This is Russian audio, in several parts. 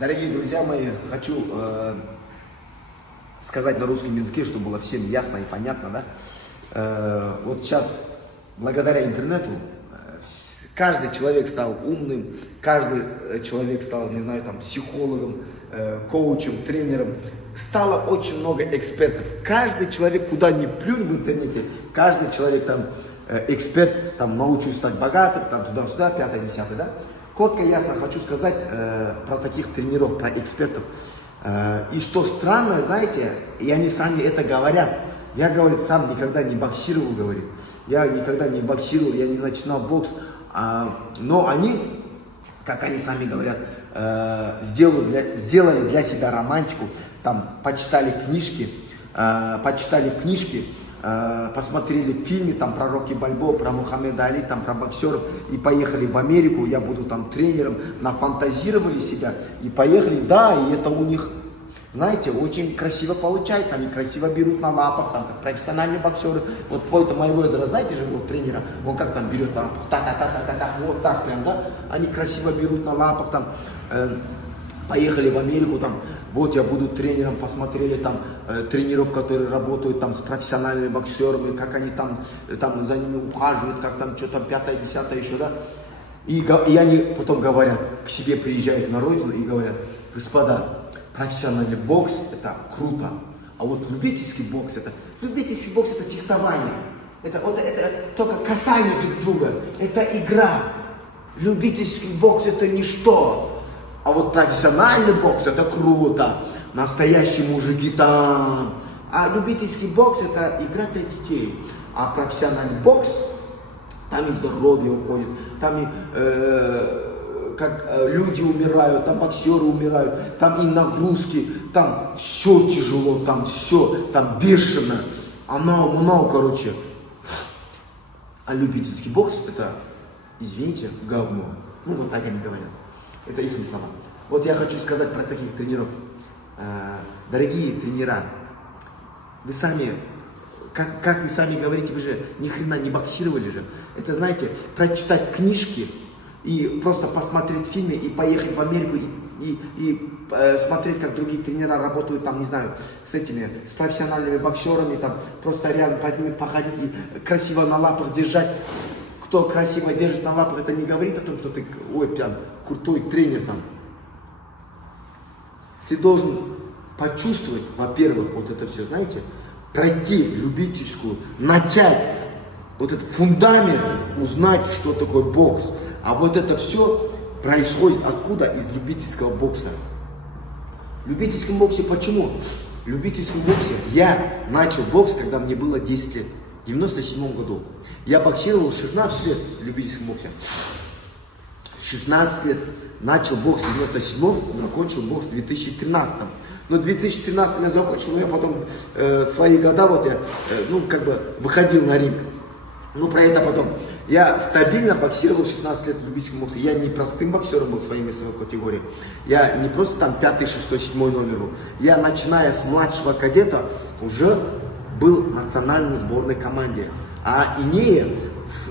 Дорогие друзья мои, хочу сказать на русском языке, чтобы было всем ясно и понятно, да? Вот сейчас, благодаря интернету, каждый человек стал умным, каждый человек стал, не знаю, там, психологом, коучем, тренером. Стало очень много экспертов. Каждый человек, куда ни плюнь в интернете, каждый человек там эксперт, там, научусь стать богатым, там, туда-сюда, пятое, десятое, да? Коротко и ясно хочу сказать про таких тренеров, про экспертов. И что странно, знаете, и они сами это говорят. Я, говорит, сам никогда не боксировал, говорит. Я никогда не боксировал, я не начинал бокс. Но они, как они сами говорят, сделали для себя романтику. Там почитали книжки, посмотрели фильмы там про Рокки Бальбоа, про Мухаммеда Али, там про боксеров и поехали в Америку, я буду там тренером, нафантазировали себя и поехали, да, и это у них, знаете, очень красиво получается, они красиво берут на лапах, там как профессиональные боксеры, вот Флойда Мейвезера, знаете же, вот тренера, он как там берет на лапах, та-та-та-та-та, вот так прям, да, они красиво берут на лапах, там, поехали в Америку, там, вот я буду тренером, посмотрели там тренеров, которые работают там с профессиональными боксерами, как они там за ними ухаживают, как там что-то пятое, десятое еще, да. И они потом говорят, к себе приезжают на родину и говорят: господа, профессиональный бокс это круто, а вот любительский бокс это фехтование, это только касание друг друга, это игра, любительский бокс это ничто. А вот профессиональный бокс это круто, настоящие мужики там. А любительский бокс это игра для детей. А профессиональный бокс, там и здоровье уходит, там и люди умирают, там боксеры умирают, там и нагрузки, там все тяжело, там все, там бешено. Оно, короче. А любительский бокс это, извините, говно. Ну вот так они говорят. Это их слова. Вот я хочу сказать про таких тренеров. Дорогие тренера, вы сами, как вы сами говорите, вы же ни хрена не боксировали же. Это, знаете, прочитать книжки и просто посмотреть фильмы и поехать в Америку и смотреть, как другие тренера работают там, не знаю, с профессиональными боксерами, там просто рядом под ними походить и красиво на лапах держать. Кто красиво держит на лапах, это не говорит о том, что ты, ой, прям крутой тренер там. Ты должен почувствовать, во-первых, вот это все, знаете, пройти любительскую, начать вот этот фундамент, узнать, что такое бокс. А вот это все происходит откуда? Из любительского бокса. В любительском боксе почему? В любительском боксе я начал бокс, когда мне было 10 лет. В 97 году. Я боксировал 16 лет в любительском боксе. 16 лет начал бокс в 97-м, закончил бокс в 2013-м. Но в 2013-м я закончил, но я потом свои года, вот я, выходил на ринг. Ну, про это потом. Я стабильно боксировал 16 лет в любительском боксе. Я не простым боксером был своей весовой категории. Я не просто там 5, 6, 7 номер был. Я, начиная с младшего кадета, уже был в национальной сборной команде. А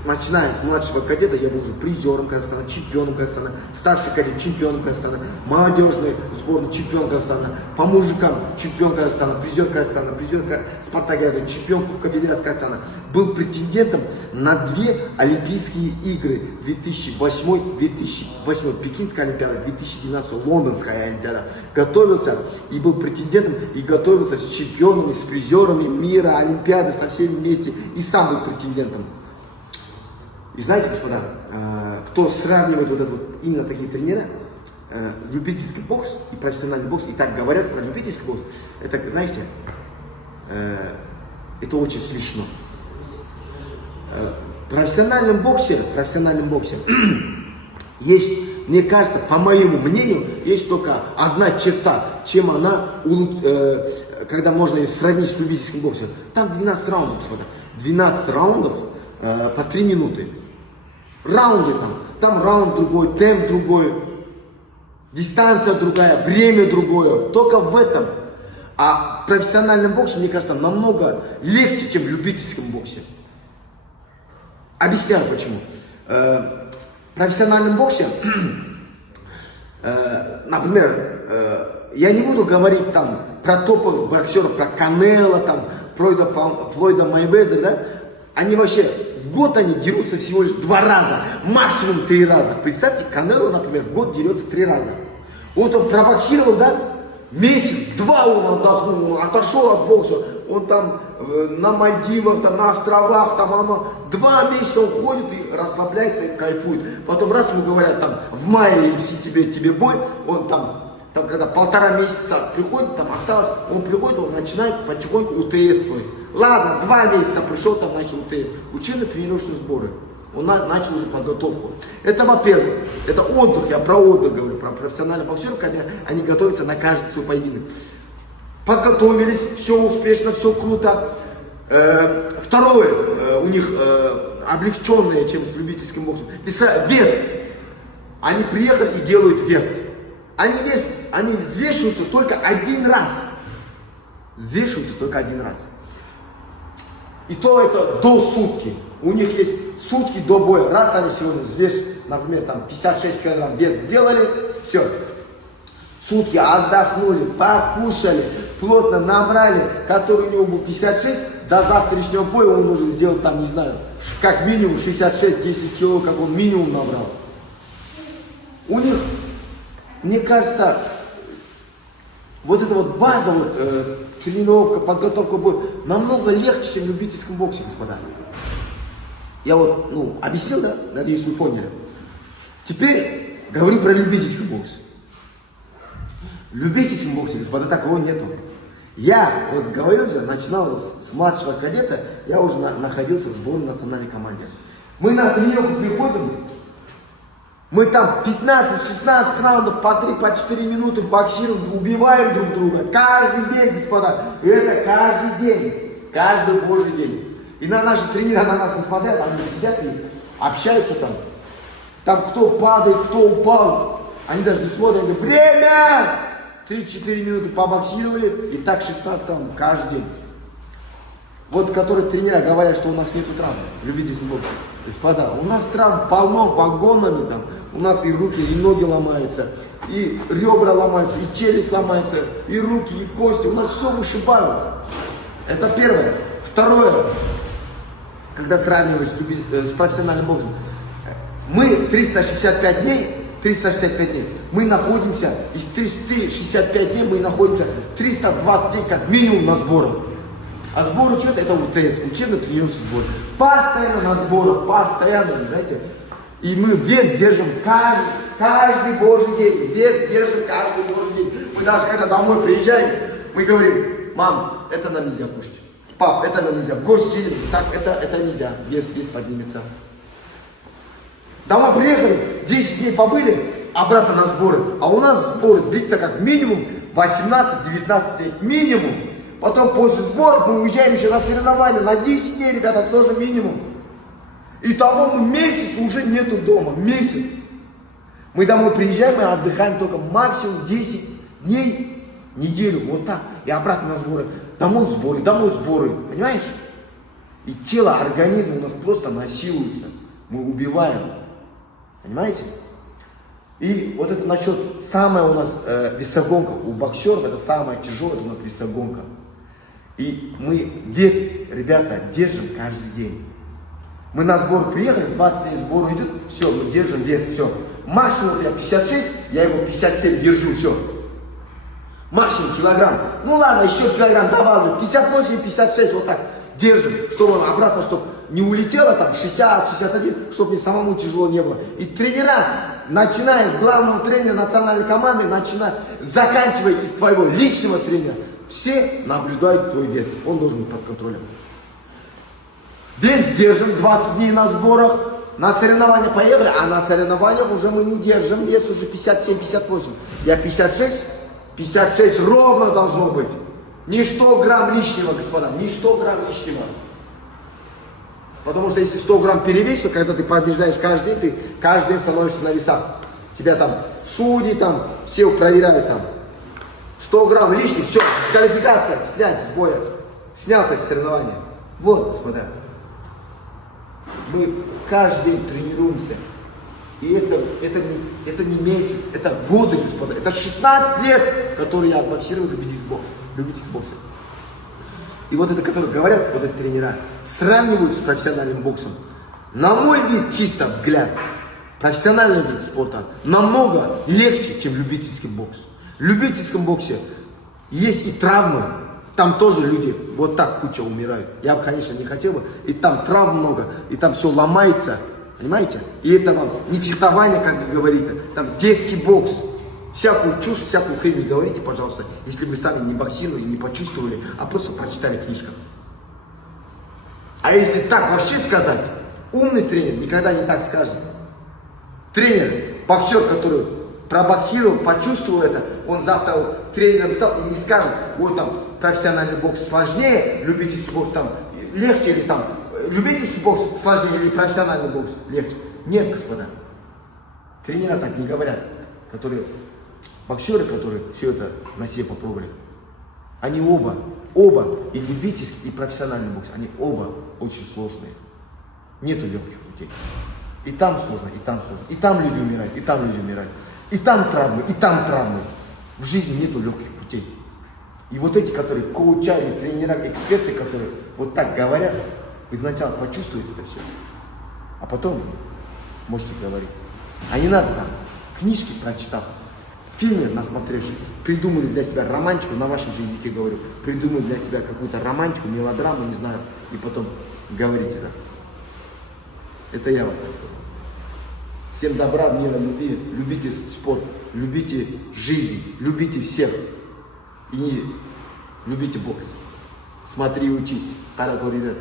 начиная с младшего кадета, я был уже призером Казахстана, чемпионом Казахстана, старший кадет, чемпионом Казахстана, молодежный сборной, чемпион Казахстана, по мужикам, чемпион Казахстана, призер Казахстана, призер Спартакиады, чемпион Кубка Федерации Казахстана. Был претендентом на 2 Олимпийские игры 2008 Пекинская Олимпиада, 2012 Лондонская Олимпиада. Готовился и был претендентом, и готовился с чемпионами, с призерами мира, Олимпиады, со всеми вместе, и сам был претендентом. И знаете, господа, кто сравнивает вот это вот, именно такие тренеры, любительский бокс и профессиональный бокс, и так говорят про любительский бокс, это, знаете, это очень смешно. В профессиональном боксе есть, мне кажется, по моему мнению, есть только одна черта, чем она, когда можно ее сравнить с любительским боксом. Там 12 раундов, господа, 12 раундов по 3 минуты. Раунды там раунд другой, темп другой, дистанция другая, время другое, только в этом. А в профессиональном боксе, мне кажется, намного легче, чем в любительском боксе. Объясняю почему. В профессиональном боксе, например, я не буду говорить там про топовых боксеров, про Канело, там, Флойда Мейвезера, да? Они вообще, в год они дерутся всего лишь 2 раза, максимум 3 раза. Представьте, Канело, например, в год дерется 3 раза. Вот он пробоксировал, да? Месяц-два он отдохнул, он отошел от бокса, он там на Мальдивах, там на островах, там оно, 2 месяца он ходит и расслабляется и кайфует. Потом раз ему говорят, там, в мае или в сентябре тебе бой, он там когда 1,5 месяца приходит, там осталось, он приходит, он начинает потихоньку УТС свой. Ладно, 2 месяца пришел, там начал УТС, учебно-тренировочные сборы. Он начал уже подготовку. Это, во-первых, это отдых, я про отдых говорю, про профессиональных боксеров, когда они готовятся на каждый свой поединок. Подготовились, все успешно, все круто. Второе, у них облегченное, чем с любительским боксом, вес. Они приехали и делают вес. Они взвешиваются только 1 раз. Взвешиваются только 1 раз. И то это до сутки. У них есть сутки до боя. Раз они сегодня взвешивают, например, там 56 килограмм вес сделали, все. Сутки отдохнули, покушали, плотно набрали, который у него был 56, до завтрашнего боя он уже сделал там, не знаю, как минимум 66-10 кило, как он минимум набрал. У них, мне кажется, вот эта вот базовая тренировка, подготовка к бою намного легче, чем в любительском боксе, господа. Я вот, объяснил, да? Надеюсь, вы поняли. Теперь говорю про любительский бокс. В любительском боксе, господа, такого нету. Я, вот говорил же, начинал с младшего кадета, я уже находился в сборной национальной команде. Мы на тренировку приходим, мы там 15-16 раундов по 3, по 4 минуты боксируем, убиваем друг друга. Каждый день, господа. Это каждый день. Каждый божий день. И наши тренеры на нас не смотрят, они сидят и общаются там. Там кто падает, кто упал. Они даже не смотрят, говорят, время! 3-4 минуты побоксировали, и так 16 раундов каждый день. Вот которые тренера говорят, что у нас нету травм, любительский бокс. Господа, у нас травм полно, вагонами там. У нас и руки, и ноги ломаются, и ребра ломаются, и челюсть ломается, и руки, и кости. У нас все вышибают. Это первое. Второе, когда сравниваешь с профессиональным боксом, мы 365 дней, мы находимся, из 365 дней мы находимся 320 дней как минимум на сборах. А сбор учета это УТС, учебно-тренировочный сбор. Постоянно на сборах, постоянно, знаете. И мы вес держим каждый божий день, вес держим каждый божий день. Мы даже когда домой приезжаем, мы говорим, мам, это нам нельзя кушать. Пап, это нам нельзя. Гость сидит, так, это нельзя, вес поднимется. Домой приехали, 10 дней побыли, обратно на сборы. А у нас сборы длится как минимум 18-19 дней, минимум. Потом после сборов мы уезжаем еще на соревнования, на 10 дней, ребята, тоже минимум. И того мы месяц уже нету дома, месяц. Мы домой приезжаем, мы отдыхаем только максимум 10 дней, неделю, вот так. И обратно на сборы. Домой сборы, понимаешь? И тело, организм у нас просто насилуется. Мы убиваем. Понимаете? И вот это насчет, самая у нас весогонка у боксеров, это самая тяжелая у нас весогонка. И мы вес, ребята, держим каждый день. Мы на сбор приехали, 20 дней сбору идут, все, мы держим вес, все. Максимум вот я 56, я его 57 держу, все. Максимум килограмм. Ну ладно, еще килограмм добавлю, 58, 56, вот так держим, чтобы он обратно, чтобы не улетело там 60, 61, чтобы мне самому тяжело не было. И тренера, начиная с главного тренера национальной команды, заканчивая из твоего личного тренера, все наблюдают твой вес, он должен быть под контролем. Вес держим, 20 дней на сборах, на соревнования поехали, а на соревнованиях уже мы не держим вес, уже 57-58. Я 56 ровно должно быть. Не 100 грамм лишнего, господа, не 100 грамм лишнего. Потому что если 100 грамм перевесил, когда ты побеждаешь каждый день, ты каждый день становишься на весах. Тебя там судьи, там, все проверяют там. 100 грамм лишних, все, дисквалификация, снять с боя. Снялся с соревнования. Вот, господа. Мы каждый день тренируемся. И это не месяц, это годы, господа. Это 16 лет, которые я боксирую, любитель бокса. И вот это, которые говорят, вот эти тренера, сравнивают с профессиональным боксом. На мой вид, чисто взгляд, профессиональный вид спорта намного легче, чем любительский бокс. В любительском боксе есть и травмы. Там тоже люди вот так куча умирают. Я бы, конечно, не хотел бы. И там травм много, и там все ломается. Понимаете? И это вам не фехтование, как вы говорите, там детский бокс. Всякую чушь, всякую хрень не говорите, пожалуйста, если вы сами не боксировали, не почувствовали, а просто прочитали книжку. А если так вообще сказать, умный тренер никогда не так скажет. Тренер, боксер, который пробоксировал, почувствовал это, он завтра вот тренером стал и не скажет, вот там профессиональный бокс сложнее, любительский бокс там легче, или там любительский бокс сложнее, или профессиональный бокс легче. Нет, господа. Тренера так не говорят, которые боксеры, которые все это на себе попробовали. Они оба, и любительский, и профессиональный бокс, они оба очень сложные. Нету легких путей. И там сложно, и там сложно. И там люди умирают, и там люди умирают. И там травмы, и там травмы. В жизни нету легких путей. И вот эти, которые коучали, тренера, эксперты, которые вот так говорят, вы сначала почувствуете это все, а потом можете говорить. А не надо там книжки прочитав, фильмы насмотревшись, придумали для себя романтику, на вашем же языке говорю, придумали для себя какую-то романтику, мелодраму, не знаю, и потом говорите это. Это я вам так сказал. Всем добра, мира, любви, любите спорт, любите жизнь, любите всех и любите бокс. Смотри и учись. Тара говорит.